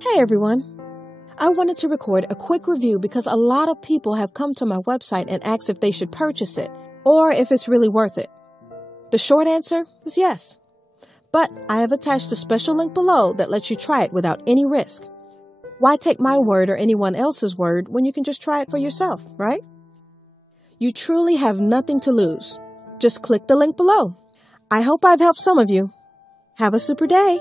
Hey everyone! I wanted to record a quick review because a lot of people have come to my website and asked if they should purchase it or if it's really worth it. The short answer is yes. But I have attached a special link below that lets you try it without any risk. Why take my word or anyone else's word when you can just try it for yourself, right? You truly have nothing to lose. Just click the link below. I hope I've helped some of you. Have a super day!